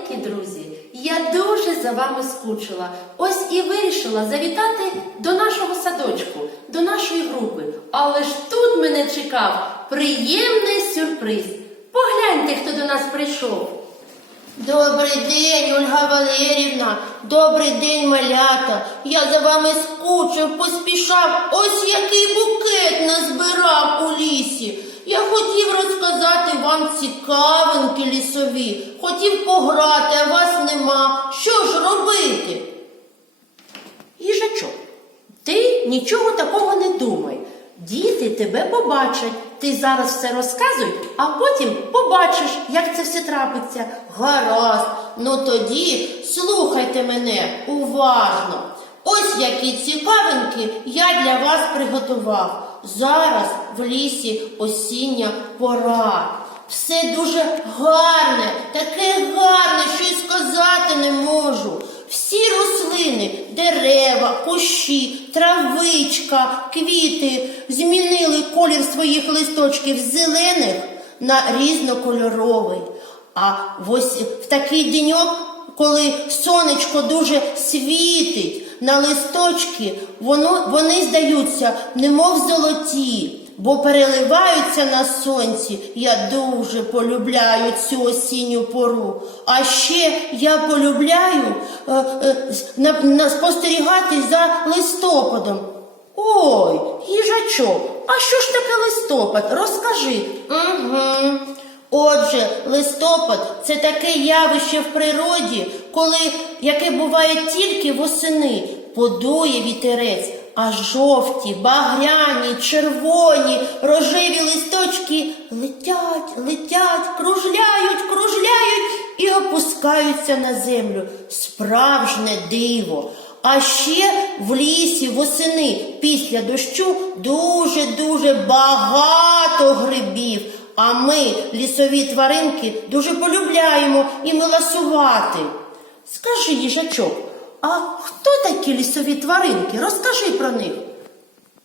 Маленькі друзі, я дуже за вами скучила. Ось і вирішила завітати до нашого садочку, до нашої групи. Але ж тут мене чекав приємний сюрприз. Погляньте, хто до нас прийшов. Добрий день, Ольга Валерівна. Добрий день, малята. Я за вами скучив, поспішав. Ось який букет назбирав у лісі. Я хотів розказати вам цікавинки лісові. Хотів пограти, а вас нема. Що ж робити? Їжачок, ти нічого такого не думай. Діти тебе побачать. Ти зараз все розказуй, а потім побачиш, як це все трапиться. Гаразд, ну тоді слухайте мене уважно. Ось які цікавинки я для вас приготував. Зараз в лісі осіння пора. Все дуже гарне, таке гарне, що й сказати не можу. Всі рослини, дерева, кущі, травичка, квіти змінили колір своїх листочків з зелених на різнокольоровий. А ось в такий деньок, коли сонечко дуже світить на листочки, воно, вони здаються, немов золоті, бо переливаються на сонці. Я дуже полюбляю цю осінню пору. А ще я полюбляю е, е, на, на спостерігати за листопадом. Ой, їжачок, а що ж таке листопад? Розкажи. Угу. Отже, листопад це таке явище в природі, коли яке буває тільки восени, подує вітерець, а жовті, багряні, червоні, рожеві листочки летять, летять, кружляють, кружляють і опускаються на землю. Справжнє диво. А ще в лісі восени після дощу дуже-дуже багато грибів. А ми, лісові тваринки, дуже полюбляємо і миласувати. Скажи, їжачок, а хто такі лісові тваринки? Розкажи про них.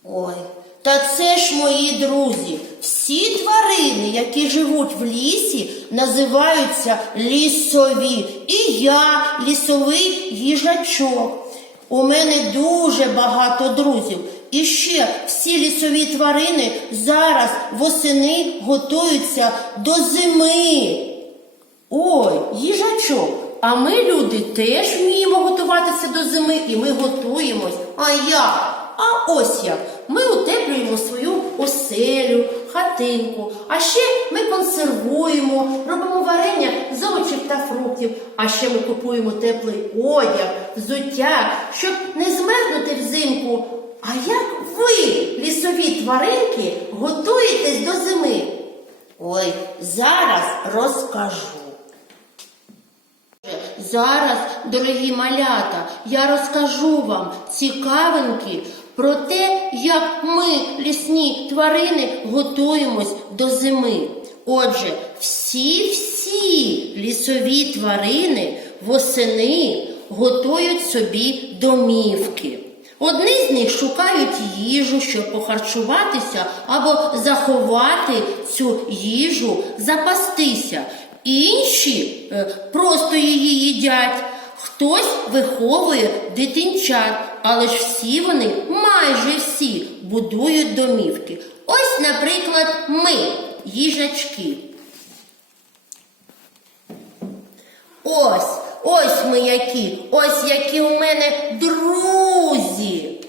Ой, та це ж мої друзі. Всі тварини, які живуть в лісі, називаються лісові. І я лісовий їжачок. У мене дуже багато друзів. І ще всі лісові тварини зараз восени готуються до зими. Ой, їжачок, а ми, люди, теж вміємо готуватися до зими, і ми готуємось. А я А ось як. Ми утеплюємо свою оселю, хатинку, а ще ми консервуємо, робимо варення з овочів та фруктів, а ще ми купуємо теплий одяг, взуття, щоб не змерзнути взимку. А як ви, лісові тваринки, готуєтесь до зими? Ой, зараз розкажу. Зараз, дорогі малята, я розкажу вам цікавинки про те, як ми, лісні тварини, готуємось до зими. Отже, всі-всі лісові тварини восени готують собі домівки. Одні з них шукають їжу, щоб похарчуватися або заховати цю їжу, запастися. Інші е, просто її їдять. Хтось виховує дитинчат, але ж всі вони, майже всі, будують домівки. Ось, наприклад, ми, їжачки. Ось, ось ми які, ось які у мене друзі.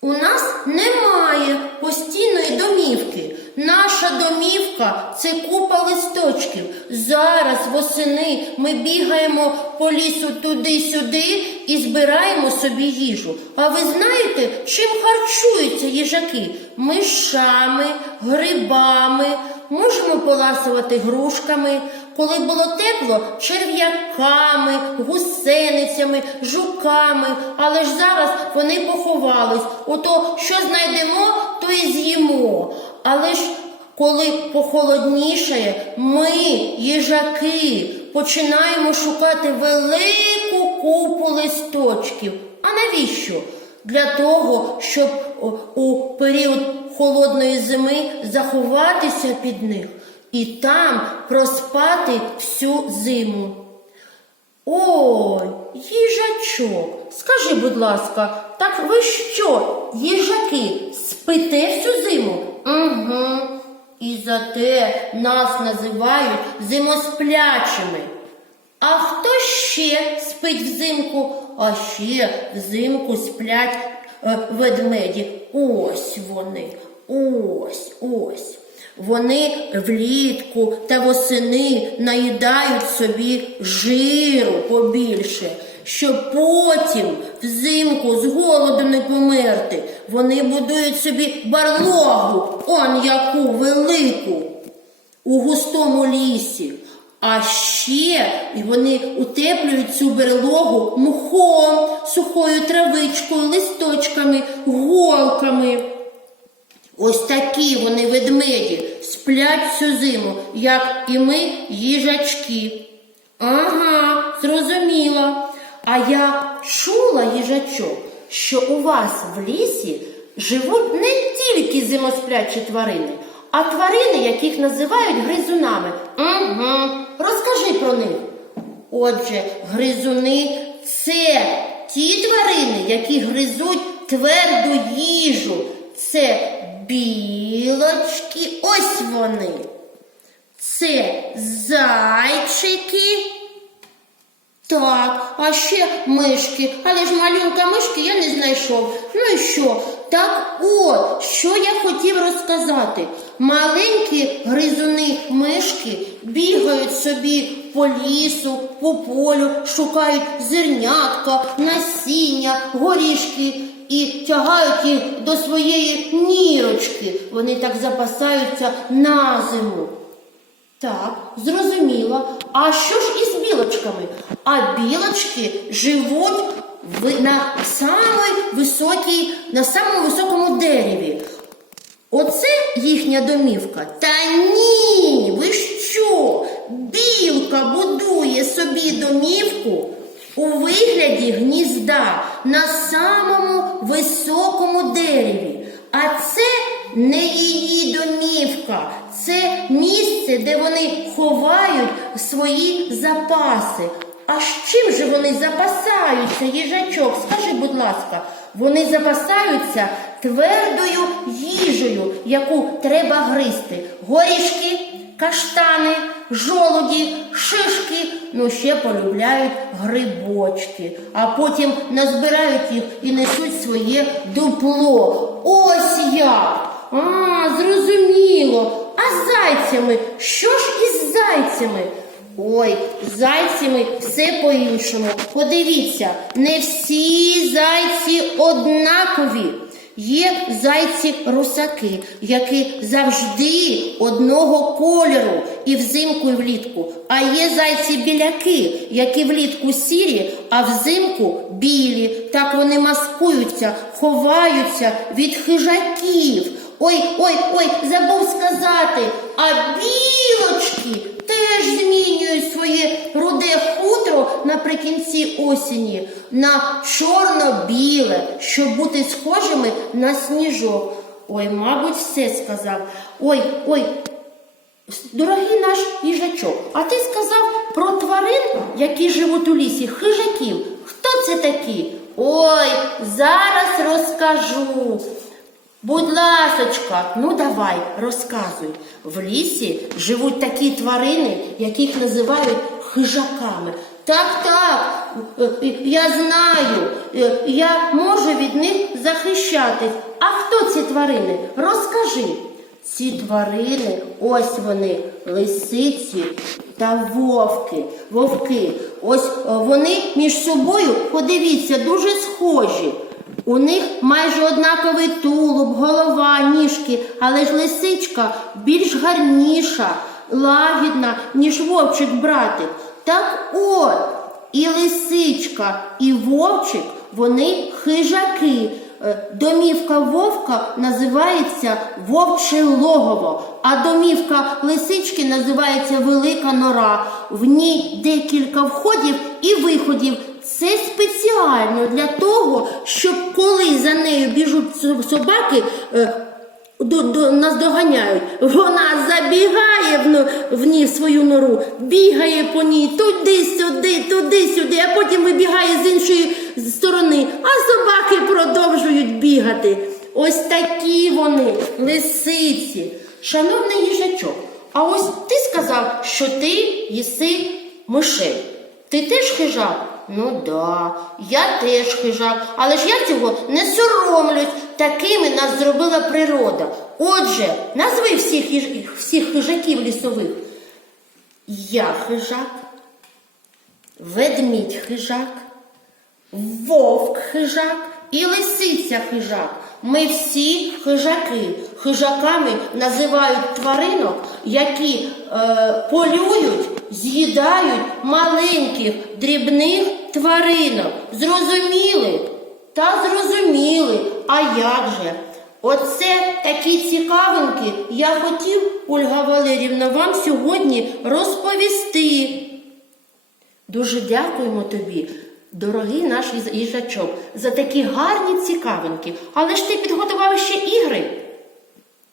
У нас немає постійної домівки. Наша домівка це купа листочків. Зараз восени ми бігаємо по лісу туди-сюди і збираємо собі їжу. А ви знаєте, чим харчуються їжаки? Мишами, грибами, можемо поласувати грушками. Коли було тепло, черв'яками, гусеницями, жуками, але ж зараз вони поховались. Ото що знайдемо, то і з'їмо. Але ж коли похолоднішає, ми, їжаки, починаємо шукати велику купу листочків. А навіщо? Для того, щоб у період холодної зими заховатися під них і там проспати всю зиму. Ой, їжачок. Скажи, будь ласка, так ви що, їжаки, спите всю зиму? Угу. І за те нас називають зимосплячими. А хто ще спить взимку? А ще взимку сплять е, ведмеді. Ось вони. Ось, ось. Вони влітку та восени наїдають собі жиру побільше, щоб потім взимку з голоду не померти. Вони будують собі барлогу, он яку велику у густому лісі. А ще вони утеплюють цю берлогу мхом, сухою травичкою, листочками, голками. Ось такі вони ведмеді сплять всю зиму, як і ми їжачки. Ага, зрозуміла. А я чула, їжачок, що у вас в лісі живуть не тільки зимосплячі тварини, а тварини, яких називають гризунами. Угу. Розкажи про них. Отже, гризуни це ті тварини, які гризуть тверду їжу. Це білочки, ось вони. Це зайчики. Так, а ще мишки. Але ж малюнка мишки я не знайшов. Ну і що? Так от, що я хотів розказати. Маленькі гризуни мишки бігають собі по лісу, по полю, шукають зернятка, насіння, горішки і тягають їх до своєї нірочки. Вони так запасаються на зиму. Так, зрозуміло. А що ж із білочками? А білочки живуть на самій високій, на самому високому дереві. Оце їхня домівка. Та ні, ви що? Білка будує собі домівку у вигляді гнізда на самому високому дереві. А це не її домівка, це місце, де вони ховають свої запаси. А з чим же вони запасаються, їжачок? Скажи, будь ласка, вони запасаються твердою їжею, яку треба гризти. Горішки, каштани, жолуді, шишки, ну ще полюбляють грибочки, а потім назбирають їх і несуть своє дупло. Ось як. А, зрозуміло. А зайцями? Що ж із зайцями? Ой, з зайцями все по-іншому. Подивіться, не всі зайці однакові. Є зайці-русаки, які завжди одного кольору і взимку, і влітку. А є зайці-біляки, які влітку сірі, а взимку білі. Так вони маскуються, ховаються від хижаків. Ой, ой, ой, забув сказати, а білочки теж змінюють своє руде хутро наприкінці осені на чорно-біле, щоб бути схожими на сніжок. Ой, мабуть, все сказав. Ой, ой, дорогий наш їжачок, а ти сказав про тварин, які живуть у лісі, хижаків. Хто це такі? Ой, зараз розкажу. Будь ласочка, ну давай, розказуй. В лісі живуть такі тварини, яких називають хижаками. Так, так, е, я знаю, е, я можу від них захищатись. А хто ці тварини? Розкажи. Ці тварини, ось вони, лисиці та вовки. Вовки. Ось е, вони між собою, подивіться, дуже схожі. У них майже однаковий тулуб, голова, ніжки, але ж лисичка більш гарніша, лагідна, ніж вовчик братик. Так от, і лисичка, і вовчик, вони хижаки. Е, Домівка вовка називається вовче логово, а домівка лисички називається велика нора. В ній декілька входів і виходів. Це спеціально для того, щоб коли за нею біжуть собаки, е, до, до, нас доганяють. Вона забігає в, в ній свою нору, бігає по ній туди-сюди, туди-сюди, а потім вибігає з іншої сторони, а собаки продовжують бігати. Ось такі вони, лисиці. Шановний їжачок, а ось ти сказав, що ти їси мишей. Ти теж хижак? Ну да, я теж хижак, але ж я цього не соромлюсь. Такими нас зробила природа. Отже, назви всіх, їж- всіх хижаків лісових. Я хижак, ведмідь хижак, вовк хижак і лисиця хижак. Ми всі хижаки. Хижаками називають тваринок, які е, полюють, з'їдають маленьких дрібних тваринок. Зрозуміли? Та зрозуміли. А як же? Оце такі цікавинки я хотів, Ольга Валерівна, вам сьогодні розповісти. Дуже дякуємо тобі, дорогий наш їжачок, за такі гарні цікавинки. Але ж ти підготував ще ігри.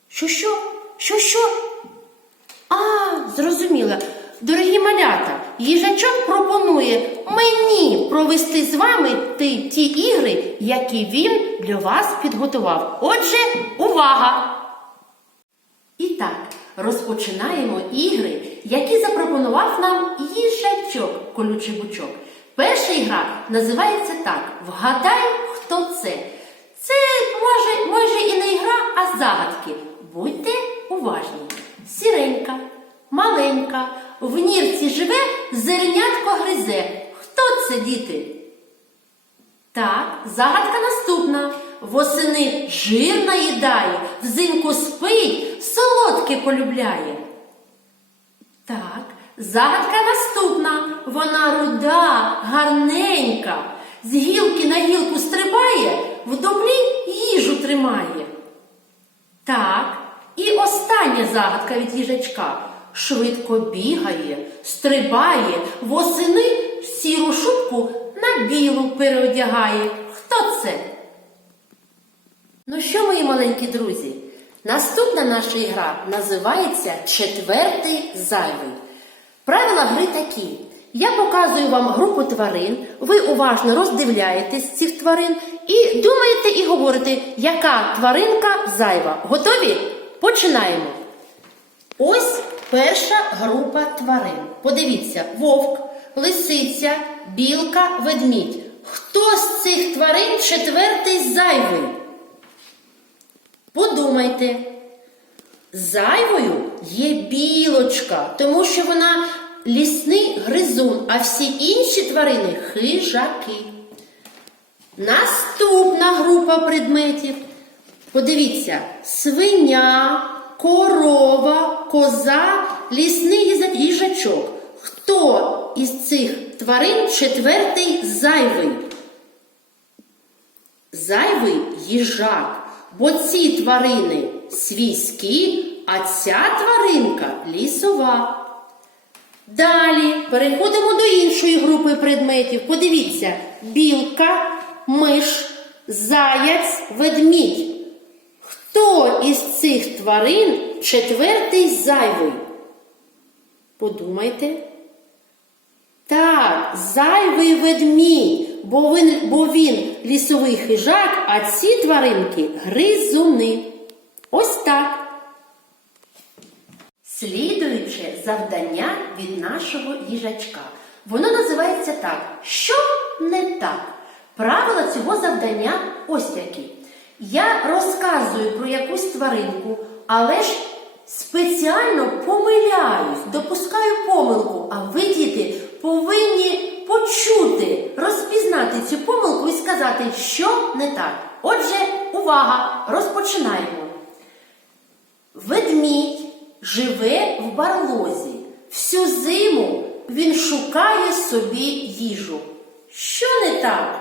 Що що? Що що? А, зрозуміла. Дорогі малята, їжачок пропонує мені провести з вами ті, ті ігри, які він для вас підготував. Отже, увага! І так, розпочинаємо ігри, які запропонував нам їжачок колючий бучок. Перша ігра називається так: Вгадай, хто це. Це може, може і не ігра, а загадки. Будьте уважні. Сіренька, маленька, в нірці живе, зернятко гризе. Хто це, діти? Так, загадка наступна. Восени жир наїдає, взимку спить, солодке полюбляє. Так, загадка наступна. Вона руда, гарненька. З гілки на гілку стрибає, в доблі їжу тримає. Так, і остання загадка від їжачка. Швидко бігає, стрибає, восени сіру шубку на білу переодягає. Хто це? Ну що, мої маленькі друзі? Наступна наша ігра називається Четвертий зайвий. Правила гри такі. Я показую вам групу тварин, ви уважно роздивляєтесь цих тварин і думаєте і говорите, яка тваринка зайва. Готові? Починаємо. Ось перша група тварин. Подивіться: вовк, лисиця, білка, ведмідь. Хто з цих тварин четвертий зайвий? Подумайте. Зайвою є білочка, тому що вона лісний гризун, а всі інші тварини хижаки. Наступна група предметів. Подивіться: свиня, корова, коза, лісний їжачок. Хто із цих тварин четвертий зайвий? Зайвий їжак. Бо ці тварини свійські, а ця тваринка лісова. Далі переходимо до іншої групи предметів. Подивіться: білка, миш, заяць, ведмідь. Хто із цих тварин четвертий зайвий? Подумайте. Так, зайвий ведмідь, бо він, бо він лісовий хижак, а ці тваринки гризуни. Ось так. Слідуюче завдання від нашого їжачка. Воно називається так: Що не так? Правила цього завдання ось які. Я розказую про якусь тваринку, але ж спеціально помиляюсь, допускаю помилку, а ви, діти, повинні почути, розпізнати цю помилку і сказати, що не так. Отже, увага! Розпочинаємо. Ведмідь живе в барлозі. Всю зиму він шукає собі їжу. Що не так?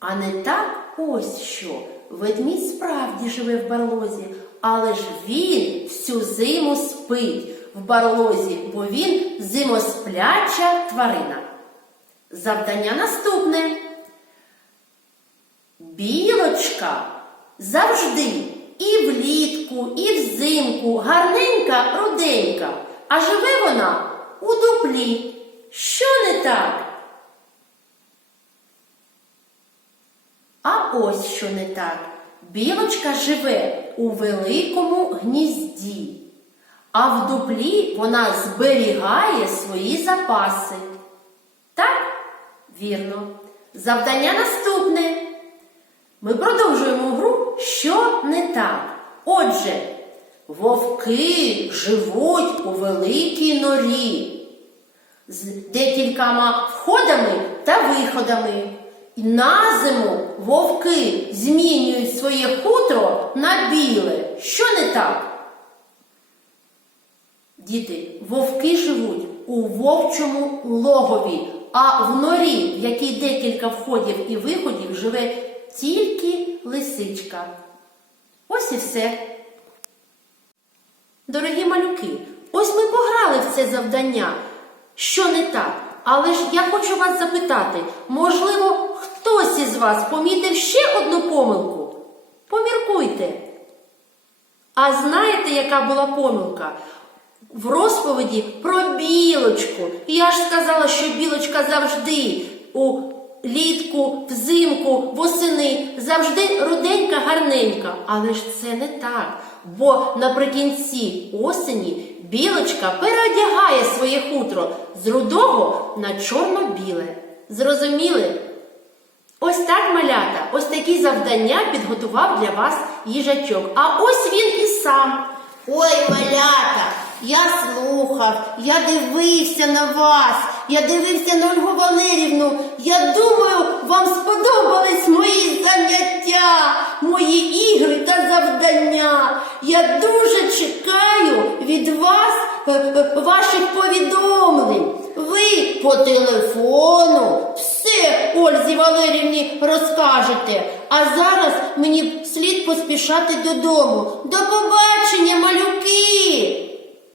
А не так ось що. Ведмідь справді живе в барлозі, але ж він всю зиму спить в барлозі, бо він зимоспляча тварина. Завдання наступне. Білочка завжди і влітку, і взимку гарненька, руденька, а живе вона у дуплі. Що не так? А ось що не так. Білочка живе у великому гнізді, а в дуплі вона зберігає свої запаси. Так, вірно. Завдання наступне. Ми продовжуємо гру Що не так. Отже, вовки живуть у великій норі з декількома входами та виходами. На зиму вовки змінюють своє хутро на біле. Що не так? Діти, вовки живуть у вовчому логові, а в норі, в якій декілька входів і виходів, живе тільки лисичка. Ось і все. Дорогі малюки, ось ми пограли в це завдання. Що не так? Але ж я хочу вас запитати, можливо, хтось із вас помітив ще одну помилку? Поміркуйте. А знаєте, яка була помилка? В розповіді про білочку. Я ж сказала, що білочка завжди у літку, взимку, восени, завжди руденька, гарненька. Але ж це не так. Бо наприкінці осені білочка переодягає своє хутро з рудого на чорно-біле. Зрозуміли? Ось так, малята, ось такі завдання підготував для вас їжачок. А ось він і сам. Ой, малята, я слухав, я дивився на вас, я дивився на Ольгу Валерівну. Я думаю, вам сподобались мої заняття, мої ігри та завдання. Я дуже чекаю від вас е, е, ваших повідомлень. Ви по телефону все Ользі Валерівні розкажете. А зараз мені слід поспішати додому. До побачення, малюки!